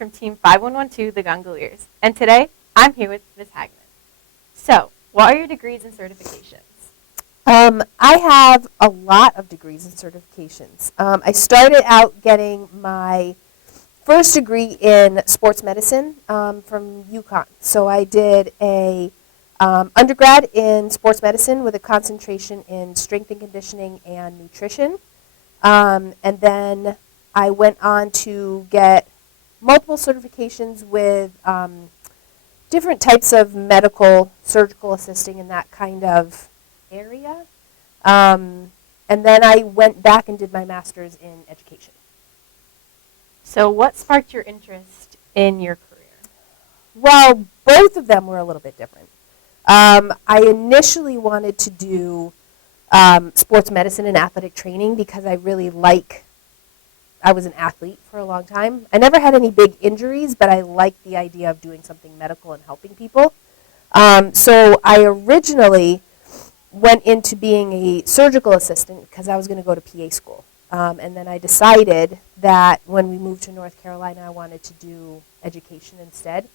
from Team 5112, the Gongoliers, and today I'm here with Ms. Hagemann. So, what are your degrees and certifications? I have a lot of degrees and certifications. I started out getting my first degree in sports medicine from UConn. So I did a undergrad in sports medicine with a concentration in strength and conditioning and nutrition. And then I went on to get multiple certifications with different types of medical, surgical assisting in that kind of area. And then I went back and did my master's in education. So, what sparked your interest in your career? Well, both of them were a little bit different. I initially wanted to do sports medicine and athletic training because I was an athlete for a long time. I never had any big injuries, but I liked the idea of doing something medical and helping people. So I originally went into being a surgical assistant because I was going to go to PA school. And then I decided that when we moved to North Carolina, I wanted to do education instead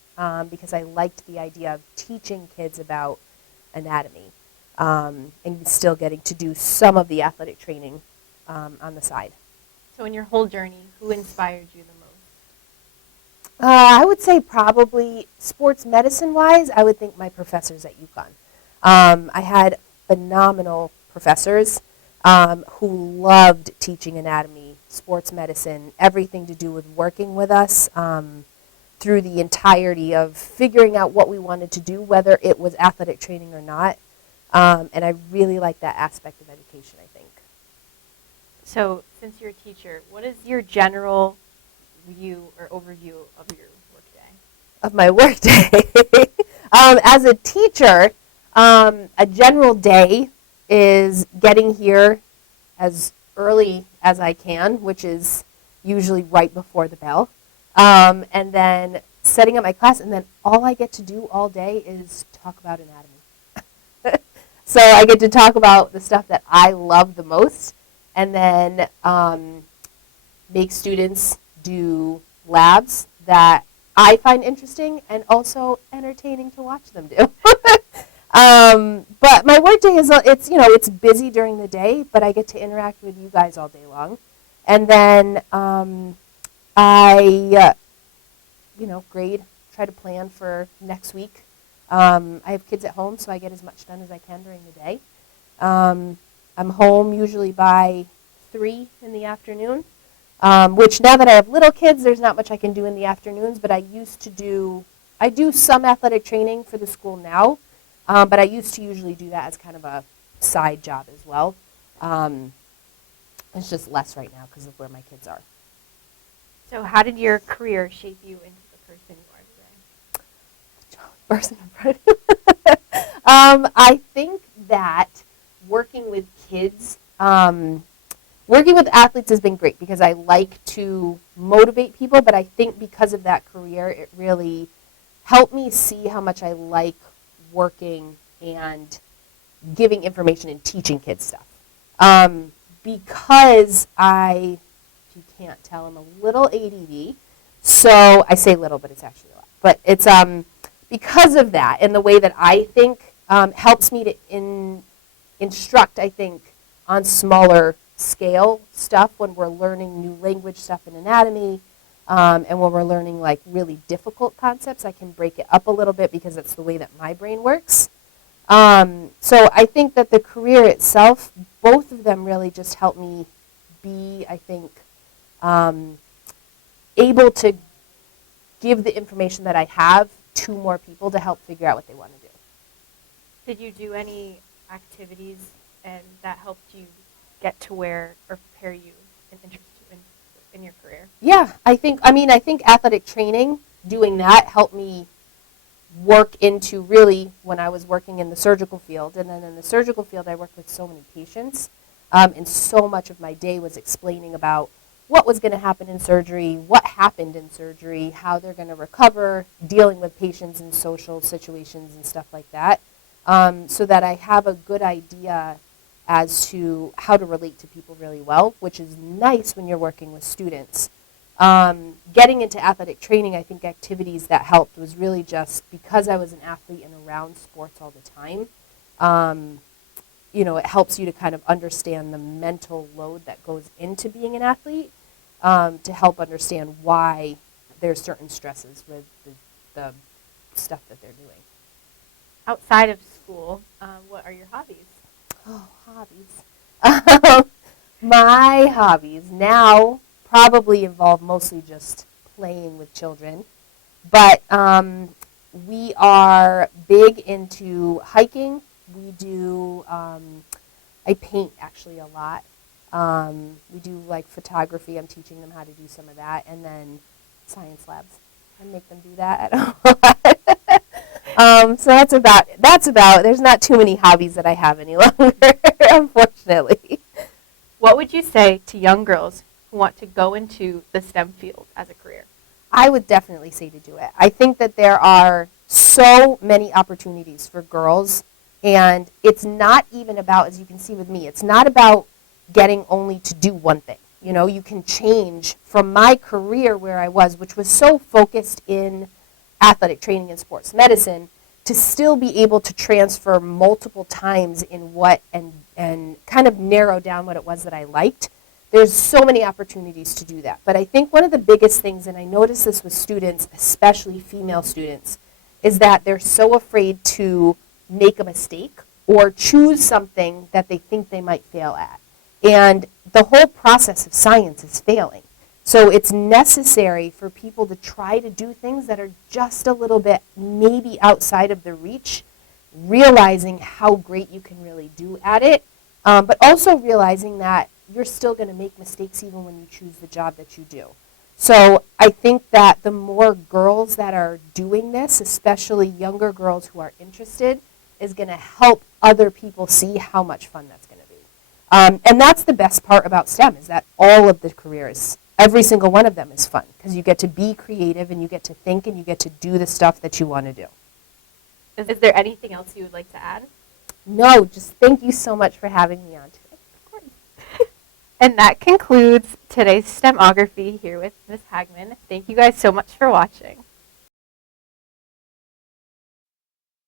because I liked the idea of teaching kids about anatomy and still getting to do some of the athletic training on the side. So, in your whole journey, who inspired you the most? I would say probably sports medicine-wise, I would think my professors at UConn. I had phenomenal professors who loved teaching anatomy, sports medicine, everything to do with working with us through the entirety of figuring out what we wanted to do, whether it was athletic training or not. And I really like that aspect of education, I think. So, since you're a teacher, what is your general view or overview of your workday? Of my workday? As a teacher, a general day is getting here as early as I can, which is usually right before the bell, and then setting up my class, and then all I get to do all day is talk about anatomy. So I get to talk about the stuff that I love the most, and then make students do labs that I find interesting and also entertaining to watch them do. But my workday it's busy during the day, but I get to interact with you guys all day long. And then I grade, try to plan for next week. I have kids at home, so I get as much done as I can during the day. I'm home usually by 3 in the afternoon, which now that I have little kids, there's not much I can do in the afternoons, but I do some athletic training for the school now. But I used to usually do that as kind of a side job as well. It's just less right now because of where my kids are. So how did your career shape you into the person you are today? Person in front of you. I think that working with kids, working with athletes has been great because I like to motivate people, but I think because of that career, it really helped me see how much I like working and giving information and teaching kids stuff. Because if you can't tell, I'm a little ADD. So I say little, but it's actually a lot. But it's because of that and the way that I think helps me to instruct, I think, on smaller scale stuff when we're learning new language stuff in anatomy. And when we're learning like really difficult concepts, I can break it up a little bit because that's the way that my brain works. So I think that the career itself, both of them really just help me be, I think, able to give the information that I have to more people to help figure out what they want to do. Did you do any activities and that helped you get to where or prepare you and interest you in your career? Yeah, I think athletic training, doing that helped me work into really when I was working in the surgical field. And then in the surgical field, I worked with so many patients. And so much of my day was explaining about what was going to happen in surgery, what happened in surgery, how they're going to recover, dealing with patients in social situations and stuff like that, so that I have a good idea as to how to relate to people really well, which is nice when you're working with students Getting into athletic training, I think activities that helped was really just because I was an athlete and around sports all the time. It helps you to kind of understand the mental load that goes into being an athlete, to help understand why there's certain stresses with the stuff that they're doing. Outside of school, what are your hobbies? Oh, hobbies. My hobbies now probably involve mostly just playing with children. But we are big into hiking. We do, I paint actually a lot. We do like photography. I'm teaching them how to do some of that. And then science labs. I make them do that a lot. So that's about, there's not too many hobbies that I have any longer, unfortunately. What would you say to young girls who want to go into the STEM field as a career? I would definitely say to do it. I think that there are so many opportunities for girls, and it's not even about, as you can see with me, it's not about getting only to do one thing. You can change from my career where I was, which was so focused in athletic training and sports medicine, to still be able to transfer multiple times in what and kind of narrow down what it was that I liked. There's so many opportunities to do that. But I think one of the biggest things, and I notice this with students, especially female students, is that they're so afraid to make a mistake or choose something that they think they might fail at. And the whole process of science is failing. So it's necessary for people to try to do things that are just a little bit maybe outside of the reach, realizing how great you can really do at it, but also realizing that you're still going to make mistakes even when you choose the job that you do. So I think that the more girls that are doing this, especially younger girls who are interested, is going to help other people see how much fun that's going to be. And that's the best part about STEM, is that all of the careers, every single one of them is fun, because you get to be creative and you get to think and you get to do the stuff that you want to do. Is there anything else you would like to add? No, just thank you so much for having me on today. Of course. And that concludes today's STEMography here with Ms. Hagemann. Thank you guys so much for watching.